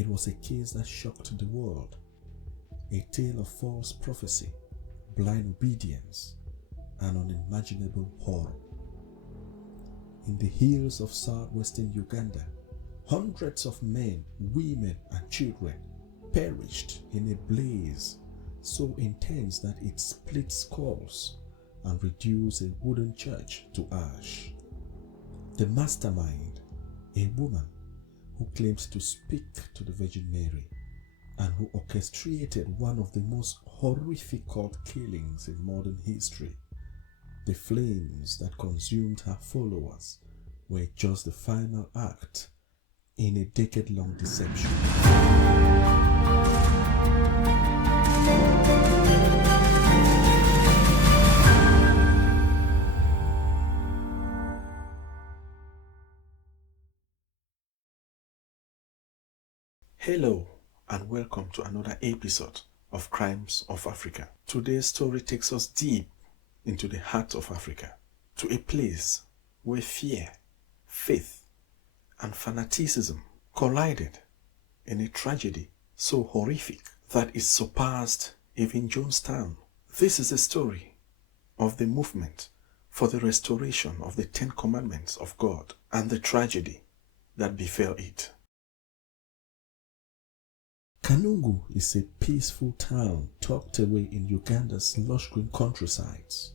It was a case that shocked the world, a tale of false prophecy, blind obedience, and unimaginable horror. In the hills of southwestern Uganda, hundreds of men, women, and children perished in a blaze so intense that it split skulls and reduced a wooden church to ash. The mastermind, a woman who claims to speak to the Virgin Mary and who orchestrated one of the most horrific cult killings in modern history. The flames that consumed her followers were just the final act in a decade-long deception. Hello and welcome to another episode of Crimes of Africa. Today's story takes us deep into the heart of Africa, to a place where fear, faith, and fanaticism collided in a tragedy so horrific that it surpassed even Jonestown. This is the story of the movement for the restoration of the Ten Commandments of God and the tragedy that befell it. Kanungu is a peaceful town tucked away in Uganda's lush green countrysides,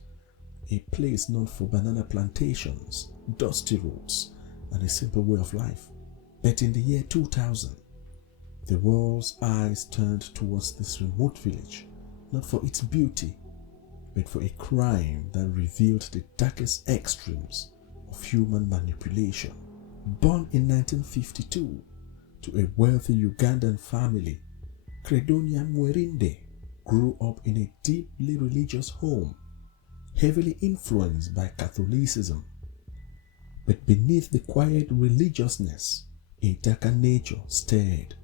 a place known for banana plantations, dusty roads, and a simple way of life. But in the year 2000, the world's eyes turned towards this remote village, not for its beauty, but for a crime that revealed the darkest extremes of human manipulation. Born in 1952 to a wealthy Ugandan family, Credonia Mwerinde grew up in a deeply religious home, heavily influenced by Catholicism. But beneath the quiet religiousness, a darker nature stirred.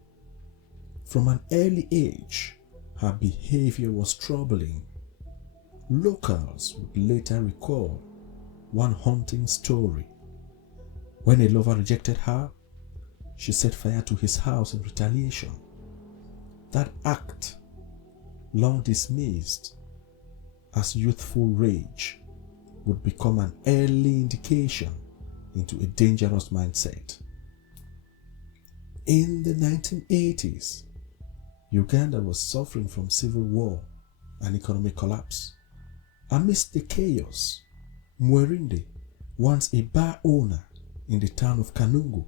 From an early age, her behavior was troubling. Locals would later recall one haunting story. When a lover rejected her, she set fire to his house in retaliation. That act, long dismissed as youthful rage, would become an early indication into a dangerous mindset. In the 1980s, Uganda was suffering from civil war and economic collapse. Amidst the chaos, Mwerinde, once a bar owner in the town of Kanungu,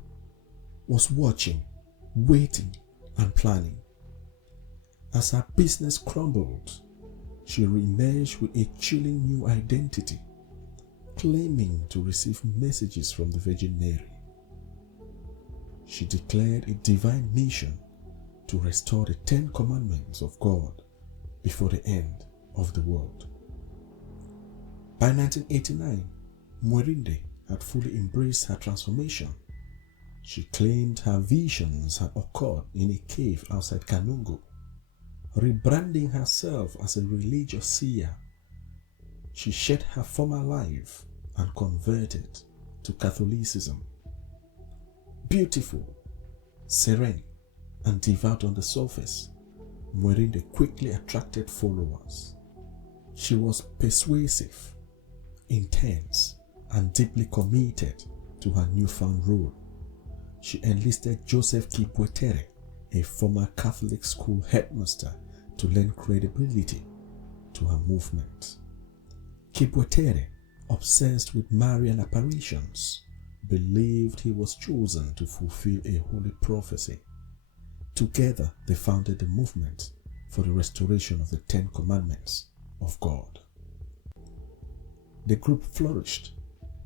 was watching, waiting, and planning. As her business crumbled, she re-emerged with a chilling new identity, claiming to receive messages from the Virgin Mary. She declared a divine mission to restore the Ten Commandments of God before the end of the world. By 1989, Mwerinde had fully embraced her transformation. She claimed her visions had occurred in a cave outside Kanungu. Rebranding herself as a religious seer, she shed her former life and converted to Catholicism. Beautiful, serene, and devout on the surface, Mwerinde quickly attracted followers. She was persuasive, intense, and deeply committed to her newfound role. She enlisted Joseph Kibwetere, a former Catholic school headmaster, to lend credibility to her movement. Kibwetere, obsessed with Marian apparitions, believed he was chosen to fulfill a holy prophecy. Together, they founded the movement for the restoration of the Ten Commandments of God. The group flourished.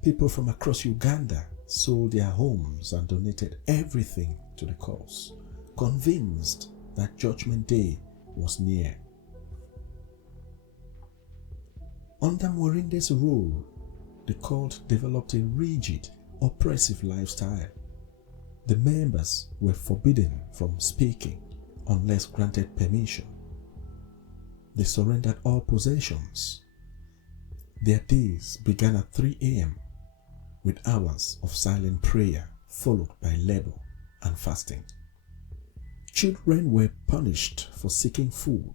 People from across Uganda sold their homes and donated everything to the cause, convinced that Judgment Day was near. Under Mwerinde's rule, the cult developed a rigid, oppressive lifestyle. The members were forbidden from speaking unless granted permission. They surrendered all possessions. Their days began at 3 a.m. with hours of silent prayer followed by labor and fasting. Children were punished for seeking food.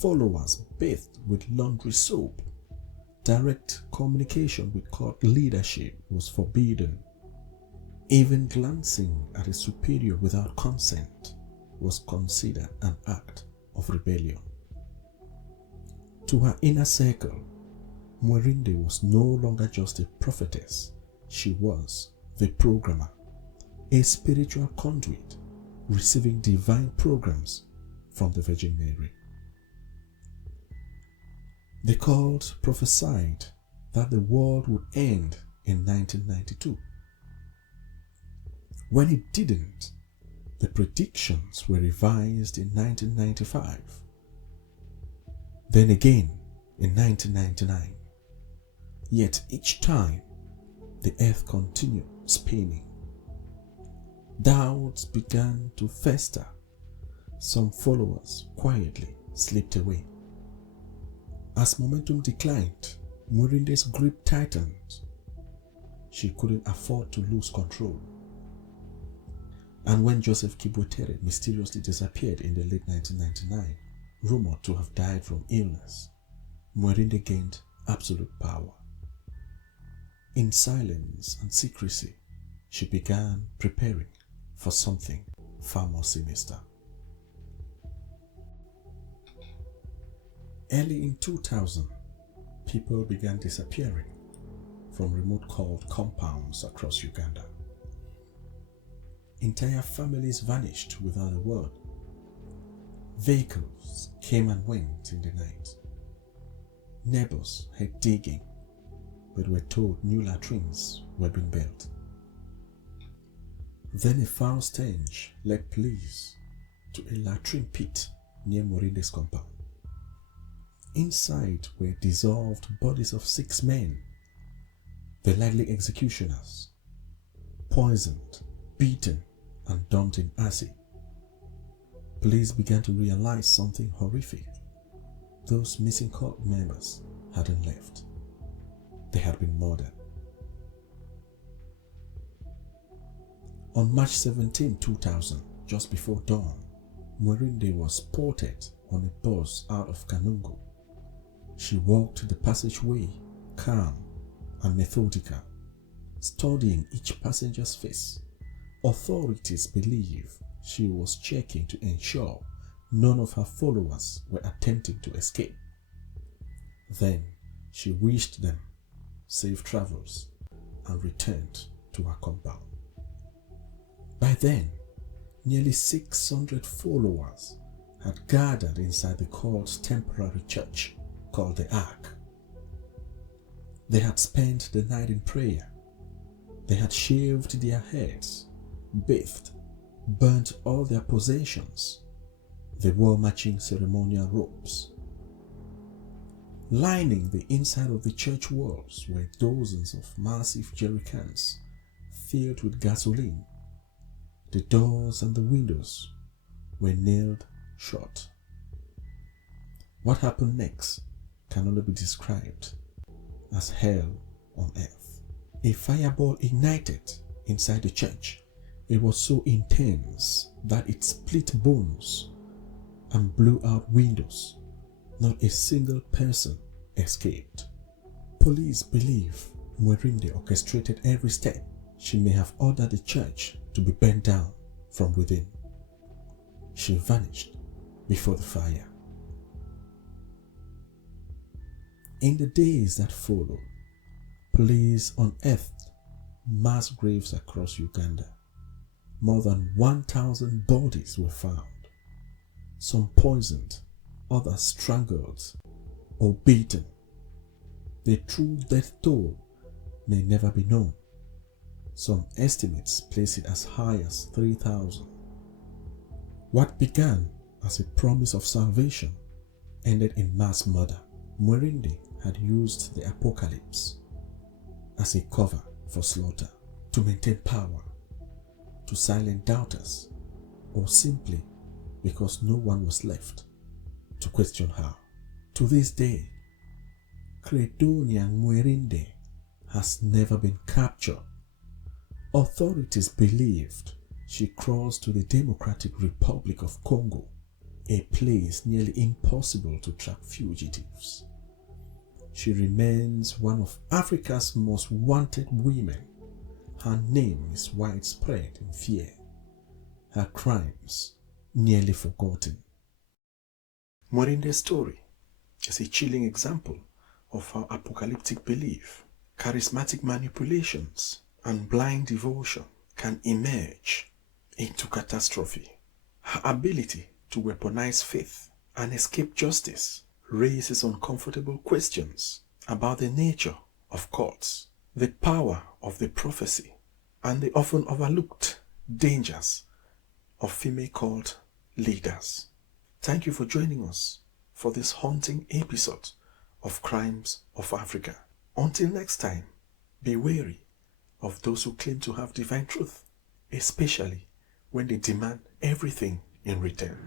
Followers bathed with laundry soap. Direct communication with court leadership was forbidden. Even glancing at a superior without consent was considered an act of rebellion. To her inner circle, Mwerinde was no longer just a prophetess, she was the programmer, a spiritual conduit receiving divine programs from the Virgin Mary. The cult prophesied that the world would end in 1992. When it didn't, the predictions were revised in 1995. Then again in 1999. Yet each time, the earth continued spinning. Doubts began to fester. Some followers quietly slipped away. As momentum declined, Mwerinde's grip tightened. She couldn't afford to lose control. And when Joseph Kibwetere mysteriously disappeared in the late 1999, rumored to have died from illness, Mwerinde gained absolute power. In silence and secrecy, she began preparing for something far more sinister. Early in 2000, people began disappearing from remote cult compounds across Uganda. Entire families vanished without a word. Vehicles came and went in the night. Neighbors heard digging, but were told new latrines were being built. Then a foul stench led police to a latrine pit near Mwerinde's compound. Inside were dissolved bodies of 6 men, the likely executioners, poisoned, beaten, and dumped in acid. Police began to realize something horrific. Those missing cult members hadn't left. They had been murdered. On March 17, 2000, just before dawn, Mwerinde was spotted on a bus out of Kanungu. She walked the passageway, calm and methodical, studying each passenger's face. Authorities believe she was checking to ensure none of her followers were attempting to escape. Then she wished them safe travels and returned to her compound. By then, nearly 600 followers had gathered inside the cult's temporary church called the Ark. They had spent the night in prayer. They had shaved their heads, bathed, burnt all their possessions. They wore matching ceremonial robes. Lining the inside of the church walls were dozens of massive jerrycans filled with gasoline. The doors and the windows were nailed shut. What happened next can only be described as hell on earth. A fireball ignited inside the church. It was so intense that it split bones and blew out windows. Not a single person escaped. Police believe Mwerinde orchestrated every step. She may have ordered the church to be burnt down from within. She vanished before the fire. In the days that followed, police unearthed mass graves across Uganda. More than 1,000 bodies were found, some poisoned, others strangled or beaten. The true death toll may never be known. Some estimates place it as high as 3,000. What began as a promise of salvation ended in mass murder. Mwerinde had used the apocalypse as a cover for slaughter, to maintain power, to silence doubters, or simply because no one was left to question her. To this day, Credonia Mwerinde has never been captured. Authorities believed She crossed to the Democratic Republic of Congo, a place nearly impossible to track fugitives. She remains one of Africa's most wanted women. Her name is widespread in fear. Her crimes nearly forgotten. Mwerinde's story is a chilling example of how apocalyptic belief, charismatic manipulations, and blind devotion can emerge into catastrophe. Her ability to weaponize faith and escape justice raises uncomfortable questions about the nature of cults, the power of the prophecy, and the often overlooked dangers of female cult leaders. Thank you for joining us for this haunting episode of Crimes of Africa. Until next time, be wary of those who claim to have divine truth, especially when they demand everything in return.